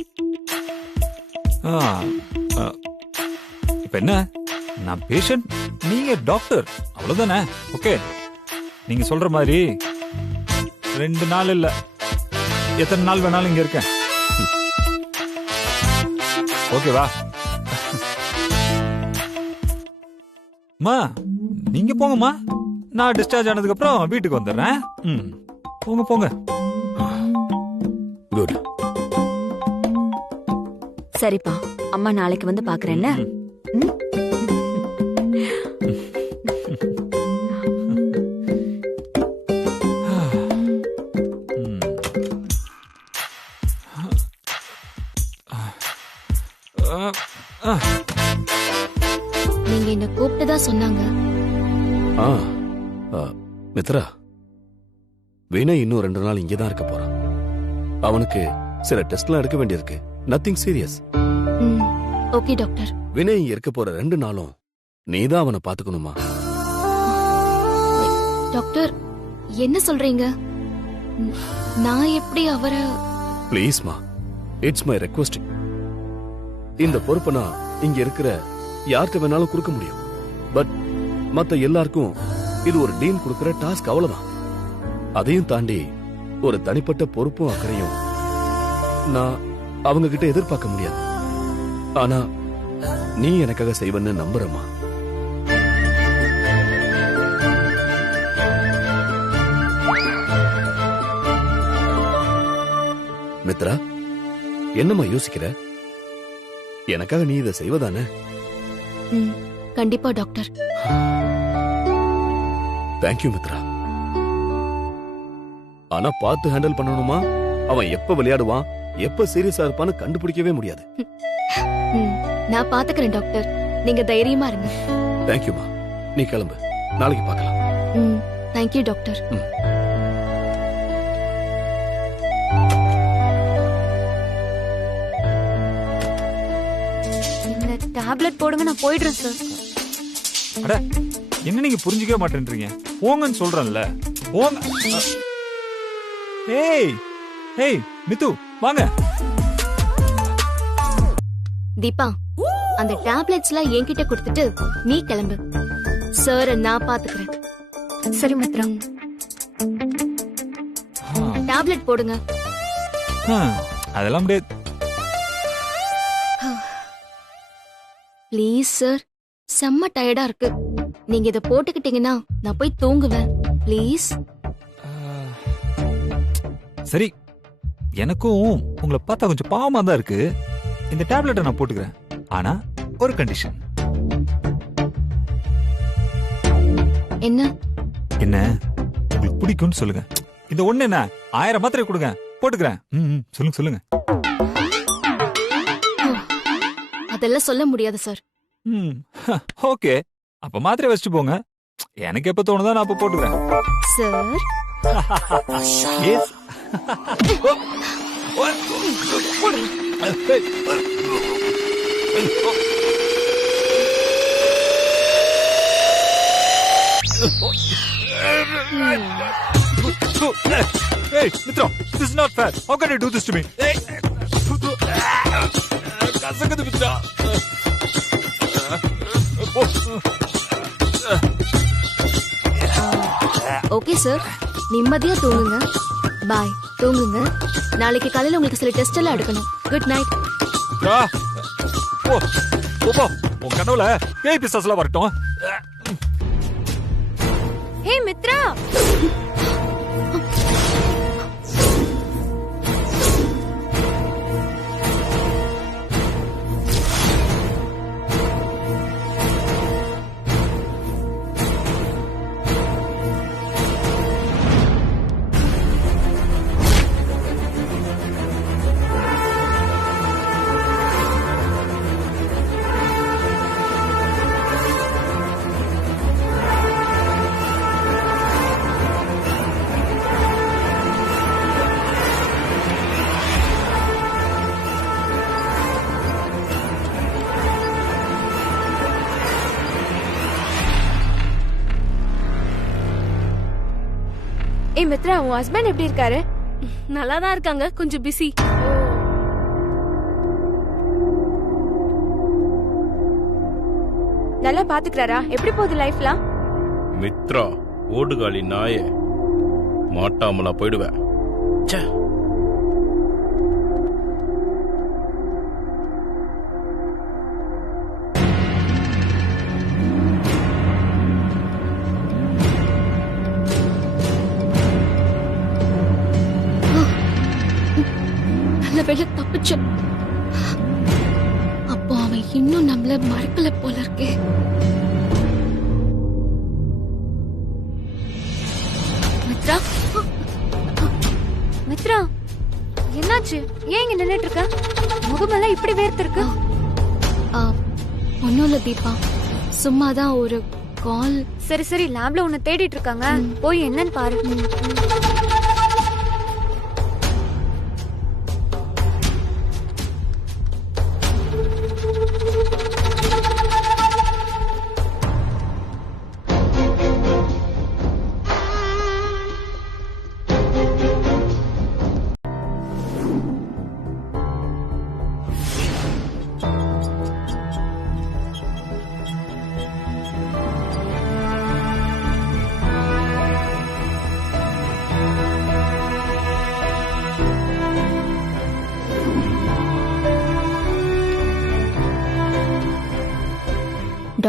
இப்ப என்ன, நான் பேஷண்ட், நீங்க டாக்டர், அவ்வளவுதானே? ஓகே, நீங்க சொல்ற மாதிரி 2 நாள் இல்ல, எத்தனை நாள் வேணாலும் இங்க இருக்கேன். ஓகேவா? மா, நீங்க போங்கம்மா. நான் டிஸ்சார்ஜ் ஆனதுக்கு அப்புறம் வீட்டுக்கு வந்துடுறேன். போங்க போங்க. குட். சரிப்பா, அம்மா நாளைக்கு வந்து பாக்குறேன்ல. நீங்க என்ன கூப்பிட்டதா சொன்னாங்க. மித்ரா, வினய் இன்னும் 2 நாள் இங்கதான் இருக்க போறான். அவனுக்கு சில டெஸ்ட்லாம் எடுக்க வேண்டியிருக்கு. Nothing serious. Okay doctor. Vinay இங்க இருக்க போற 2 நாளும் நீதான் அவனை பாத்துக்கணுமா? டாக்டர், என்ன சொல்றீங்க? நான் எப்படி அவரை? ப்ளீஸ்மா, இட்ஸ் மை ரெக்வெஸ்ட். இந்த பொறுப்பை நான் இங்க இருக்கிற யார்கிட்ட வேணாலும் கொடுக்க முடியும். பட் மத்த எல்லாருக்கும் இது ஒரு டீன் கொடுக்கிற டாஸ்க், அவ்வளவுதான். அதையும் தாண்டி ஒரு தனிப்பட்ட பொறுப்பும் அக்கறையும் நான் அவங்க கிட்ட எதிர்பார்க்க முடியாது. ஆனா நீ எனக்காக செய்வன்னு நம்புறமா? மித்ரா, என்னம்மா யோசிக்கிற? எனக்காக நீ இதை செய்வதானே? ம், கண்டிப்பா டாக்டர். தேங்க்யூ மித்ரா. ஆனா பார்த்து ஹேண்டில் பண்ணணுமா? அவன் எப்ப விளையாடுவான், எப்ப சீரியஸா இருப்பான்னு கண்டுபிடிக்கவே முடியாது. ம், நான் பாத்துக்கிறேன் டாக்டர். நீங்க தைரியமா இருங்க. தேங்க்யூமா. நீ கிளம்பு, நாளைக்கு பார்க்கலாம். ம், தேங்க்யூ டாக்டர். இந்த டேப்லெட் போடுங்க, நான் போயிடுறேன் சார். அட என்ன நீங்க புரிஞ்சுக்கவே மாட்டேன்றீங்க? போங்கன்னு சொல்றேன்ல, போங்க. ஏய் ஏய் மித்து, வாங்க. தீபா, அந்த டேப்லெட்ஸ்லாம் என்கிட்ட கொடுத்துட்டு நீ கிளம்பு. சார் நான் பாத்துக்கிறேன். சரி மித்ரா. டேப்லெட் போடுங்க. அதெல்லாம் முடியாது. ப்ளீஸ் சார், செம்ம டயர்டா இருக்கு. நீங்க இத போட்டுக்கிட்டீங்கன்னா நான் போய் தூங்குவேன். ப்ளீஸ். சரி, எனக்கும் உங்களை பார்த்தா கொஞ்சம் பாவமா தான் இருக்கு. இந்த டேப்லெட்டை நான் போட்டுக்கிறேன். ஆனா ஒரு கண்டிஷன். என்ன? என்ன உங்களுக்கு பிடிக்கும்னு சொல்லுங்க. இந்த ஒண்ணு என்ன, 1000 மாத்திரை கொடுங்க, போட்டுக்கிறேன். சொல்லுங்க சொல்லுங்க. அதெல்லாம் சொல்ல முடியாது சார். ஓகே, அப்ப மாத்திரை வச்சுட்டு போங்க. எனக்கு எப்ப தோணுதோ நான் அப்ப போட்டுக்கிறேன். Sir. Yes. Hey, Mitra, this is not fair. How can you do this to me? Hey, kasakadu Mitra. Okay sir, நிம்மதியா தூங்குங்க. பாய், தூங்குங்க. நாளைக்கு காலையில உங்களுக்கு சில டெஸ்ட் எல்லாம் எடுக்கணும். Good night. ஓ, உன் கனவுல பேய் பிசாசுலாம் வரட்டும். ஹே மித்ரா. ஏய் மித்ரா, உன் ஹஸ்பண்ட் எப்படி இருக்காரு? நல்லா தான் இருக்காங்க, கொஞ்சம் பிஸி. நல்லா பாத்துக்கறாரா? எப்படி போகுது லைஃப்லாம்? மித்ரா ஓடுகாலி நாயே, மாட்டாமலா போயிடுவேன். ச்சே. நல்ல வேளை தப்பிச்ச. அப்போ அவன் இன்னும் நம்மள மறக்கல போல இருக்கே. மித்ரா, மித்ரா, என்னாச்சு? ஏன் இங்க நின்னுட்டு இருக்க? முகமெல்லாம் இப்படி வேர்த்திருக்கு. ஒன்னும் இல்ல தீபா, சும்மாதான் ஒரு கால். சரி சரி, லேப்ல உன்னை தேடிட்டு இருக்காங்க, போய் என்னன்னு பாரு.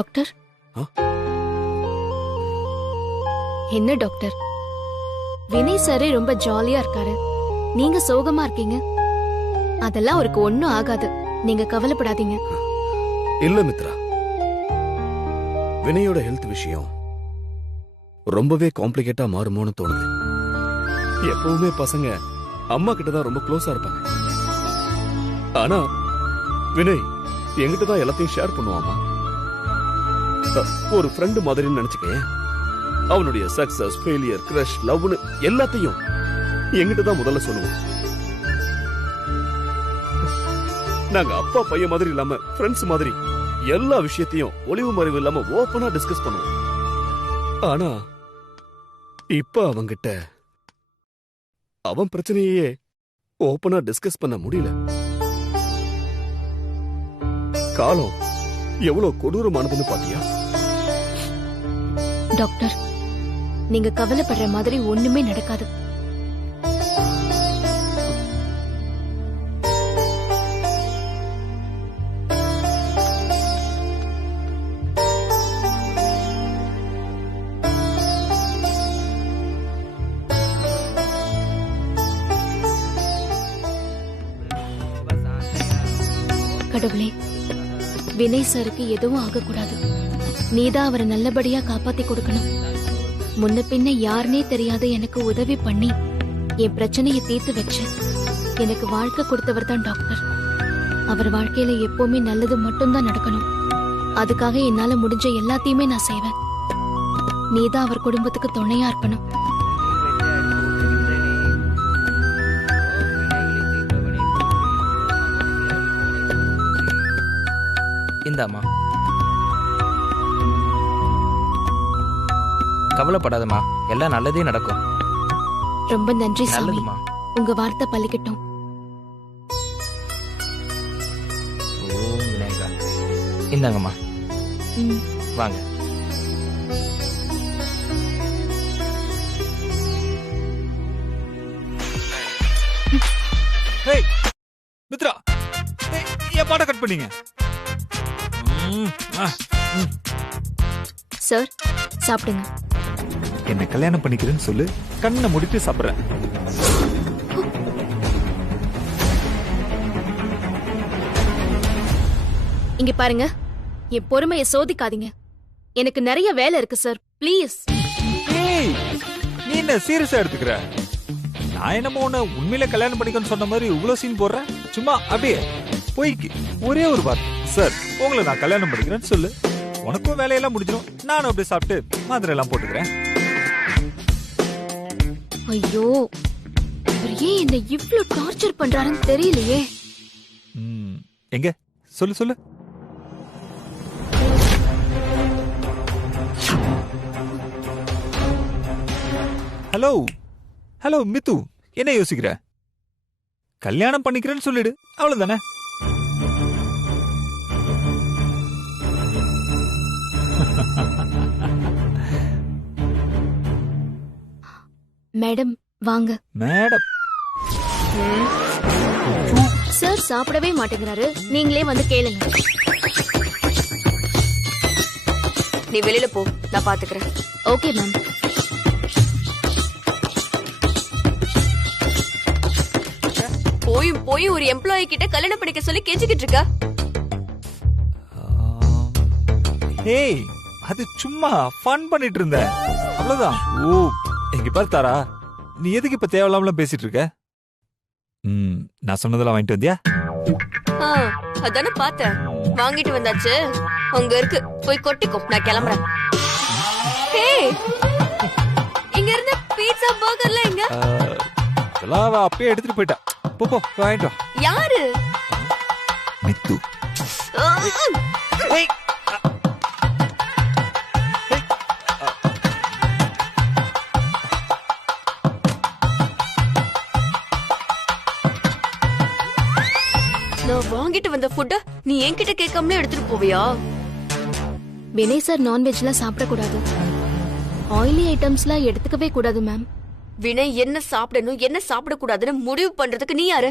டாக்டர் ஆ? என்ன டாக்டர், வினய் சாரே ரொம்ப ஜாலியா இருக்காரு, நீங்க சோகமா இருக்கீங்க. அதெல்லாம் அவருக்கு ஒண்ணும் ஆகாது, நீங்க கவலைப்படாதீங்க. இல்ல மித்ரா, வினயோட ஹெல்த் விஷயம் ரொம்பவே காம்ப்ளிகேட்டா மாறுமோன்னு தோணுது. எப்பவுமே பசங்க அம்மா கிட்ட தான் ரொம்ப க்ளோஸா இருப்பாங்க. ஆனா வினய் என்கிட்ட தான் எல்லாத்தையும் ஷேர் பண்ணுவாமா. ஒரு ஃப்ரெண்டு மாதிரி நினைச்சுக்கேன். அவனுடைய சக்சஸ், ஃபெயிலியர், கிரஷ், லவ்னு எல்லாத்தையும் என்கிட்ட தான் முதல்ல சொல்லுவான். நாங்க அப்பா பையன் மாதிரி இல்லாம ஃப்ரெண்ட்ஸ் மாதிரி எல்லா விஷயத்தையும் ஒளிவு மறைவு இல்லாம ஓபனா டிஸ்கஸ் பண்ணுவோம். ஆனா இப்ப அவங்கிட்ட அவன் பிரச்சனையே ஓபனா டிஸ்கஸ் பண்ண முடியல. காலம் எவ்வளவு கொடூரமானதுன்னு பாத்தியா? டாக்டர், நீங்க கவலைப்படுற மாதிரி ஒண்ணுமே நடக்காது. கடவுளே, வினய் சாருக்கு எதுவும் ஆகக்கூடாது. நீதான் அவரை நல்லபடியா காப்பாத்தி கொடுக்கணும். முன்ன பின்ன யாருனே தெரியாத எனக்கு உதவி பண்ணி என் பிரச்சனையை தீர்த்து வச்சு எனக்கு வாழ்க்கை கொடுத்தவர் தான் டாக்டர். அவர் வாழ்க்கையில எப்பவுமே நல்லது மட்டும்தான் நடக்கணும். அதுக்காக என்னால முடிஞ்ச எல்லாத்தையுமே நான் செய்வேன். நீதான் அவர் குடும்பத்துக்கு துணையா இருக்கணும். இந்தாம்மா. கவலைப்படாதம்மா, எல்லாம் நல்லதே நடக்கும். ரொம்ப நன்றி சாமி, நல்லதுமா. உங்க வார்த்தை பலிக்கட்டும். ஓம் விநாயகா. இந்தாங்கம்மா, ம். வாங்க. ஹேய் மித்ரா, என் பாட்டை கட் பண்ணீங்க. சார், சாப்பிடுங்க. என்ன கல்யாணம் பண்ணிக்கிறேன்னு சொல்லு, கண்ணை முடிட்டு சாப்பிடுறேன். இங்க பாருங்க, என் பொறுமையை சோதிக்காதீங்க. எனக்கு நிறைய வேலை இருக்கு சார், ப்ளீஸ். ஏய், நீ என்ன சீரியஸா எடுத்துக்கிற? நான் என்னமோ உன்னை உண்மையில கல்யாணம் பண்ணிக்கன்னு சொன்ன மாதிரி இவ்வளவு சீன் போடுறேன். சும்மா அப்படியே போய்க்கு ஒரே ஒரு வார்த்தை, சார் உங்களை நான் கல்யாணம் பண்ணிக்கிறேன்னு சொல்லு, உனக்கும் வேலையெல்லாம் முடிஞ்சிடும். நானும் அப்படியே சாப்பிட்டு மாத்திரை எல்லாம் போட்டுக்கிறேன். ஐயோ, இவர் ஏன் என்ன இவ்ளோ டார்ச்சர் பண்றாருன்னு தெரியலையே. எங்க சொல்லு சொல்லு. ஹலோ ஹலோ மித்து, என்ன யோசிக்கிற? கல்யாணம் பண்ணிக்கிறேன்னு சொல்லிடு, அவ்வளவுதானே. மேடம் வாங்க. மேடம் சார் சாப்பிடவே மாட்டேங்கிறாரு, நீங்களே வந்து கேளுங்க. நீ வெளியில போ, நான் பாத்துக்கிறேன். Okay ma'am. போய் ஒரு எம்ப்ளாயி கிட்ட கல்யாணம் பண்ணிக்க சொல்லி கெஞ்சிக்கிட்டு இருக்க. ஏய், அது சும்மா ஃபன் பண்ணிட்டு இருந்தேன், அவ்வளவுதான். ஓ, எங்க பாரு தாரா, நீ எதுக்கு இப்ப தேவையில்லாம பேசிட்டு இருக்க? நான் சொன்னதெல்லாம் வாங்கிட்டு வந்தியா? அதானே பார்த்தேன், வாங்கிட்டு வந்தாச்சு. அங்க இருக்கு, போய் கொட்டிக்கோ, நான் கிளம்புறேன். இங்க இருந்த பீட்சா பர்கர்ல எங்க? அதெல்லாம் அப்பயே எடுத்துட்டு போயிட்டா. போ போ, வாங்கிட்டு வா. யாரு? மித்து. நான் வாங்கிட்டு வந்த ஃபுட்ட நீ என்கிட்ட கேட்காமலே எடுத்துட்டு போவியா? வினய் சார் நான்வெஜ்லாம் சாப்பிடக்கூடாது, ஆயிலி ஐட்டம்ஸ்லாம் எடுத்துக்கவே கூடாது மேம். வினய் என்ன சாப்பிடணும் என்ன சாப்பிடக்கூடாதுன்னு முடிவு பண்றதுக்கு நீ யாரு?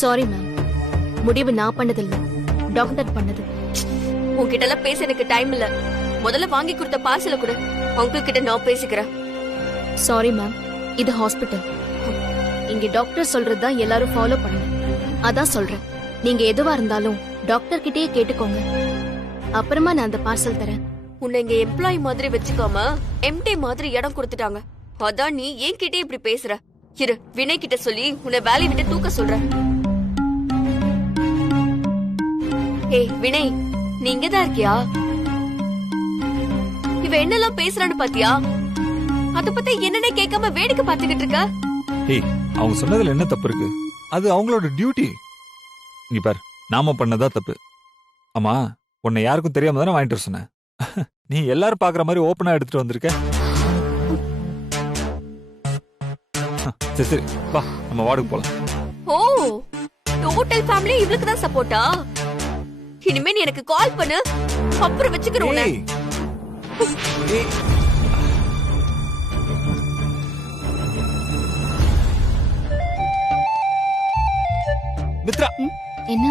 சாரி மேம், முடிவு நான் பண்ணதில்ல, டாக்டர் பண்ணது. உன்கிட்ட எல்லாம் பேச எனக்கு டைம் இல்ல. முதல்ல வாங்கி கொடுத்த பார்சல கொடு. அங்கிள் கிட்ட நான் பேசிக்கிறேன். சாரி மேம், இது ஹாஸ்பிட்டல். இங்க டாக்டர் சொல்றதுதான் எல்லாரும் ஃபாலோ பண்ணணும். அதான் சொல்றேன், நீங்க எதுவா இருந்தாலும் டாக்டர் கிட்டயே கேட்டுக்கோங்க. அப்புறமா நான் அந்த பார்சல் தரேன். உன்னை இங்க எம்ப்ளாயி மாதிரி வச்சுக்காம எம்டி மாதிரி இடம் கொடுத்துட்டாங்க. அதான் நீ ஏன் கிட்டே இப்படி பேசுற? இரு, வினய் கிட்ட சொல்லி உன்னை வேலையை விட்டு தூக்க சொல்றேன். ஏய் வினய், நீ இங்கதான் இருக்கியா? இவ என்னெல்லாம் பேசுறான்னு பாத்தியா? அத பத்தி என்னன்னே கேட்காம வேடிக்கை பார்த்துக்கிட்டு இருக்க. ஏய், அவங்க சொன்னதுல என்ன தப்பு இருக்கு? அது அவங்களோட டியூட்டி. இங்க பாரு, நாம பண்ணதா தப்பு. ஆமா, உன்னை யாருக்கும் தெரியாம தானே வாங்கிட்டு வர சொன்னேன். நீ எல்லாரும் பாக்குற மாதிரி ஓபனா எடுத்துட்டு வந்திருக்க. சரி சரி, வா நம்ம வார்டுக்கு போலாம். ஓ, டோட்டல் ஃபேமிலி இவளுக்கு தான் சப்போர்ட்டா? இனிமே நீ எனக்கு கால் பண்ணு, அப்புறம் வச்சுக்கிறோம். ஏய், ஏய். மித்ரா, என்ன?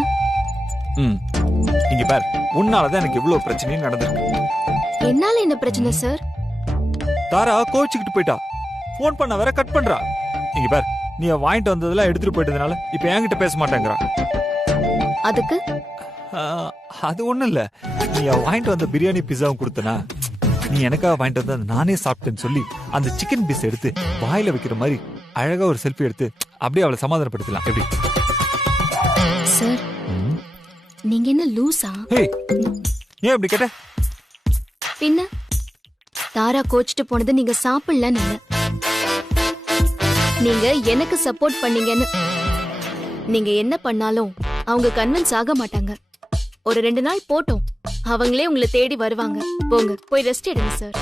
இங்க பாரு, உன்னாலதான் எனக்கு இவ்வளவு பிரச்சனையும் நடந்திருக்கு. என்னால என்ன பிரச்சனை சார்? தாரா கோச்சுக்கிட்டு போயிட்டா. போன் பண்ண வேற கட் பண்றா. இங்க பாரு, நீ வாங்கிட்டு வந்ததெல்லாம் எடுத்துட்டு போயிட்டதுனால இப்ப என்கிட்ட பேச மாட்டேங்கிறா. அதுக்கு அது ஒண்ணும் இல்ல. நீ வாங்கிட்டு வந்த பிரியாணி பிஸாவும் கொடுத்தனா, நீ எனக்காக வாங்கிட்டு வந்த நானே சாப்பிட்டேன்னு சொல்லி அந்த சிக்கன் பீஸ் எடுத்து வாயில வைக்கிற மாதிரி அழகா ஒரு செல்ஃபி எடுத்து அப்படியே அவளை சமாதானப்படுத்தலாம். எப்படி சார்? நீங்க என்ன லூசா? ஏன் அப்படி கேட்ட? பின்ன தாரா கோச்சிட்டு போனது நீங்க சாப்பிடலன்னு இல்ல, நீங்க எனக்கு சப்போர்ட் பண்ணீங்கன்னு. நீங்க என்ன பண்ணாலும் அவங்க கன்வின்ஸ் ஆக மாட்டாங்க. ஒரு 2 நாள் போட்டோம், அவங்களே உங்களை தேடி வருவாங்க. போங்க, போய் ரெஸ்ட் எடுங்க சார்.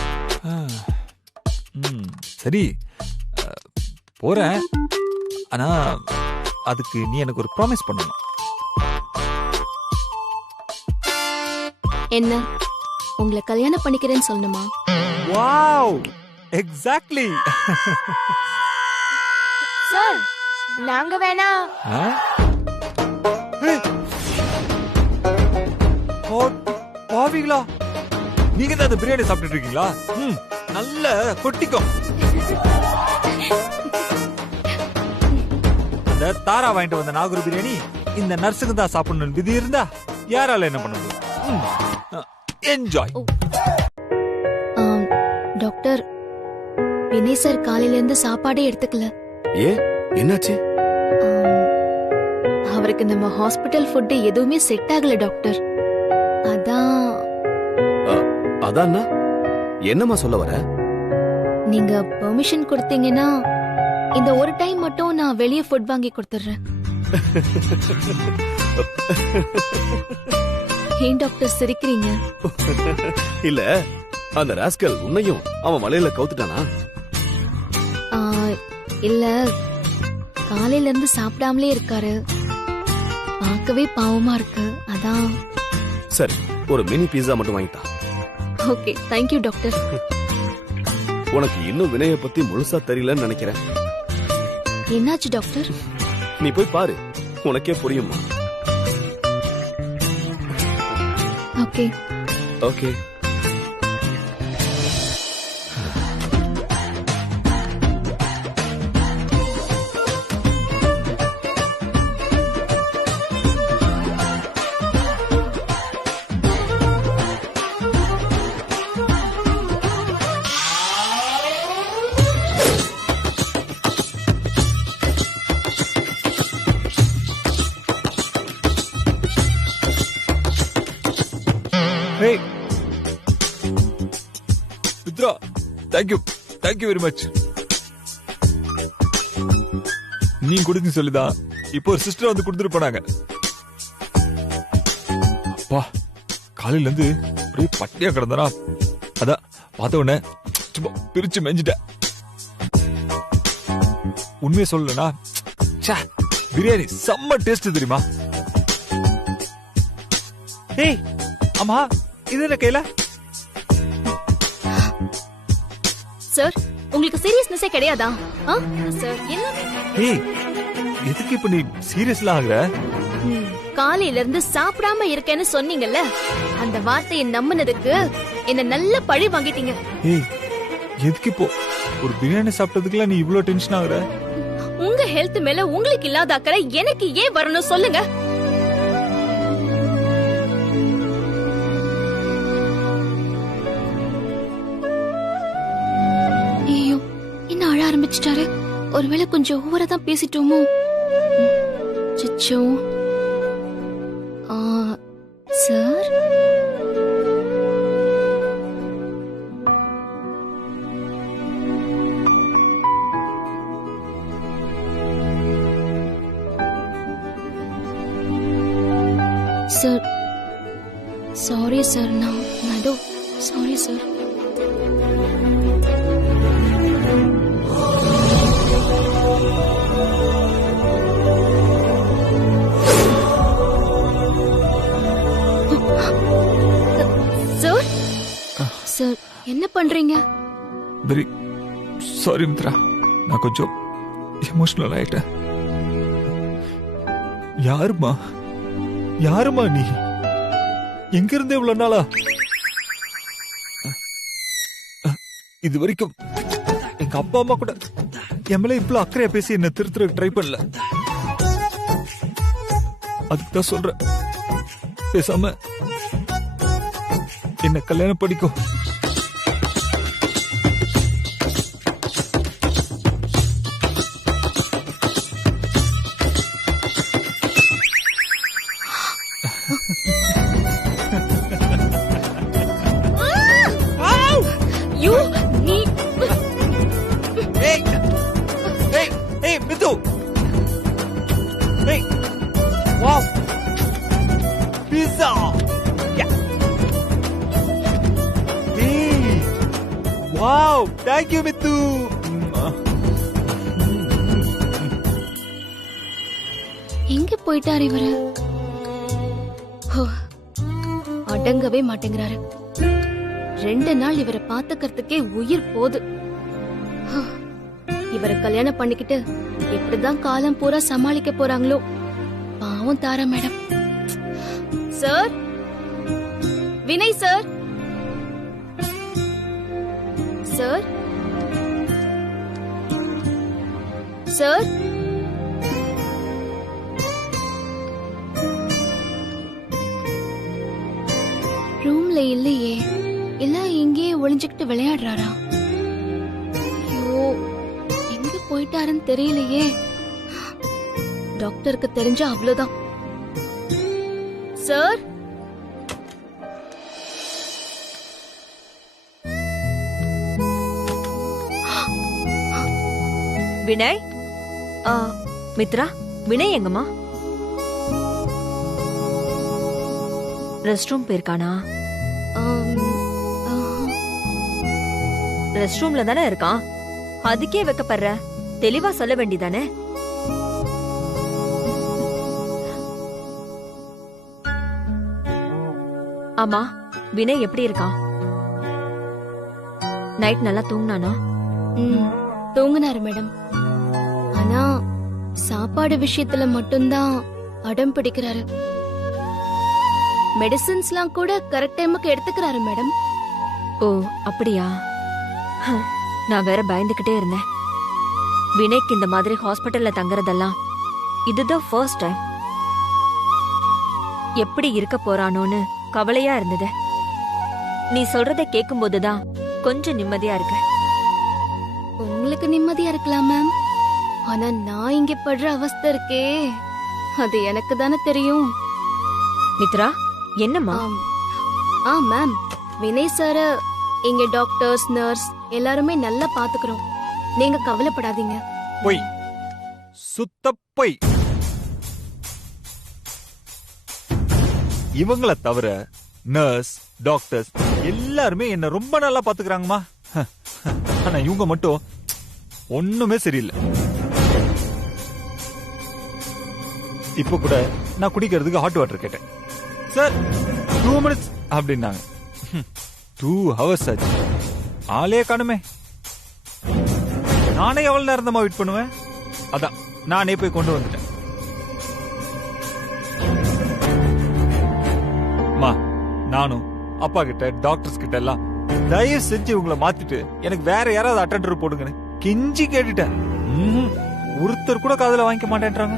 சரி, போறேன். ஆனா அதுக்கு நீ எனக்கு ஒரு ப்ராமிஸ் பண்ணணும். என்ன? உங்களை கல்யாணம் பண்ணிக்கிறேன்னு சொல்லணுமா? Wow, exactly. சார், நாங்க வேணா. பாவிங்களா, நீங்க தான் அந்த பிரியாணி சாப்பிட்டு இருக்கீங்களா? நல்ல கொட்டிக்கும். இந்த தாரா வாங்கிட்டு வந்த நாகூர் பிரியாணி இந்த நர்ஸுக்கு தான் சாப்பிடணும் விதி இருந்தா யாரால என்ன பண்ண முடியும்? என்ஜாய். டாக்டர், வினய் சார் காலையில இருந்து சாப்பாடே எடுத்துக்கல. ஏ, என்னாச்சு? அவருக்கு நம்ம ஹாஸ்பிட்டல் ஃபுட் எதுவுமே செட் ஆகல டாக்டர். அதான் என்னமா சொல்ல வர? நீங்க பெர்மிஷன் கொடுத்தீங்கன்னா இந்த ஒரு டைம் மட்டும் நான் வெளியே ஃபுட் வாங்கி கொடுத்துறேன். ஏன் டாக்டர் சிரிக்கிறீங்க? இல்ல, அந்த ராஸ்கல் உன்னையும் அவன் வலையில கவுத்துட்டானா? இல்ல, காலையில இருந்து சாப்பிடாமலே இருக்காரு. பார்க்கவே பாவமா இருக்கு. அதான். சரி, ஒரு மினி பீஸா மட்டும் வாங்கிட்டா. Okay, thank you doctor. உனக்கு இன்னும் வினய பத்தி முழுசா தெரியலன்னு நினைக்கிறேன். என்னாச்சு டாக்டர்? நீ போய் பாரு, உனக்கே புரியுமா? Okay okay. Hey, Mitra, thank you very much. நீ கொடுத்து சொல்லுதான் இப்போ ஒரு சிஸ்டர் வந்து கொடுத்துட்டு போனாங்க. அப்பா, காலையில இருந்து ஒரே பட்டியா கிடந்தானா, அதான் பார்த்த உடனே சும்மா பிரிச்சு மெஞ்சிட்டேன். உண்மையை சொல்லலனா, பிரியாணி செம்ம டேஸ்ட் தெரியுமா? ஏய், ஆமா, இது என்ன கையில? சார், உங்களுக்கு சீரியஸ்னஸே கிடையாதா? சார், எல்லாமே ஏய், எதுக்கு இப்ப நீ சீரியஸ்லாம் ஆகுற? காலையில இருந்து சாப்பிடாம இருக்கேன்னு சொன்னீங்கல்ல, அந்த வார்த்தையை நம்பினதுக்கு என்ன நல்ல பழி வாங்கிட்டீங்க. ஏய், எதுக்கு இப்போ ஒரு பிரியாணி சாப்பிட்டதுக்குலாம் நீ இவ்ளோ டென்ஷன் ஆகுற? உங்க ஹெல்த் மேல உங்களுக்கு இல்லாத அக்கறை எனக்கு ஏன் வரணும் சொல்லுங்க. ஐயோ, என்ன அழ ஆரம்பிச்சிட்டாரு. ஒருவேளை கொஞ்சம் ஓவரா தான் பேசிட்டோமோ? சிச்சோ. சார், சார் சாரி சார், நான் ஏதோ சாரி சார். சார் சார், என்ன பண்றீங்க? வெரி சாரி மித்ரா, நான் கொஞ்சம் எமோஷனல் ஆயிட்டேன். யாருமா நீ? எங்க இருந்தே இவ்வளவு நாளா? இது வரைக்கும் எங்க அப்பா அம்மா கூட என் மேல இவ்வளவு அக்கறையா பேசி என்ன திருத்த ட்ரை பண்ணல. அதுதான் சொல்றேன், பேசாம என்ன கல்யாணம் படிக்கும். Mithu, wow, pizza. Wow, thank you Mithu. எங்க போயிட்டாரு இவரு? அடங்கவே மாட்டேங்கிறாரு. 2 நாள் இவரை பாத்துக்கிறதுக்கே உயிர் போகுது. இவரை கல்யாணம் பண்ணிக்கிட்டு எப்படிதான் காலம் பூரா சமாளிக்க போறாங்களோ. பாவம் Tara madam. Sir, Vinay sir. Sir sir, ரூம்ல இல்லையே. எல்லாம் இங்கேயே ஒளிஞ்சுக்கிட்டு விளையாடுறாரா? ஐயோ, எங்க போயிட்டாருன்னு தெரியலையே. டாக்டருக்கு தெரிஞ்சா அவ்வளவுதான். சார், வினய். மித்ரா, வினய் எங்கம்மா? Rest room போயிருக்கானா? ரெஸ்ட் ரூம்ல தானே இருக்கான். அதுக்கே வைக்கப்படுற, தெளிவா சொல்ல வேண்டியதானே? ஆமா, வினய் எப்படி இருக்கான்? நைட் நல்லா தூங்குனானா? தூங்குனாரு மேடம். ஆனா சாப்பாடு விஷயத்துல மட்டும்தான் அடம் பிடிக்கிறாரு. மெடிசின்ஸ்லாம் கூட கரெக்ட் டைமுக்கு எடுத்துக்கிறாரு மேடம். ஓ, அப்படியா? நான் வேற பயந்துகிட்டே இருந்தேன். வினய்க்கு இந்த மாதிரி ஹாஸ்பிட்டல்ல தங்குறதெல்லாம் இதுதான் ஃபர்ஸ்ட் டைம். எப்படி இருக்க போறானோன்னு கவலையா இருந்தது. நீ சொல்றத கேட்கும் போதுதான் கொஞ்சம் நிம்மதியா இருக்கு. உங்களுக்கு நிம்மதியா இருக்கலாம் மேம். ஆனா நான் இங்க படுற அவஸ்தை இருக்கே, அது எனக்கு தானே தெரியும். மித்ரா, என்னம்மா? மேம், வினய் சார இங்க டாக்டர்ஸ், நர்ஸ் எல்லாருமே நல்லா பாத்துக்கிறோம். நீங்க கவலைப்படாதீங்க. போய், சுத்த போய். இவங்கள தவிர நர்ஸ், டாக்டர்ஸ் எல்லாருமே என்ன ரொம்ப நல்லா பாத்துக்கிறாங்கம்மா. ஆனா இவங்க மட்டும் ஒண்ணுமே சரியில்லை. இப்ப கூட நான் குடிக்கிறதுக்கு ஹாட் வாட்டர் கேட்டேன். சார் 2 minutes அப்படின்னாங்க. 2 hours ஆச்சு, ஆளே காணுமே. நானே எவ்வளவு நேரம் தான் வெயிட் பண்ணுவேன். அதான் நானே போய் கொண்டு வந்துட்டேன். நானும் அப்பா கிட்ட டாக்டர்ஸ் கிட்ட எல்லாம் தயவு செஞ்சு இவங்கள மாத்திட்டு எனக்கு வேற யாராவது அட்டெண்டர் போடுங்கன்னு கெஞ்சி கேட்டுட்டேன். ஒருத்தர் கூட காதுல வாங்கிக்க மாட்டேன்றாங்க.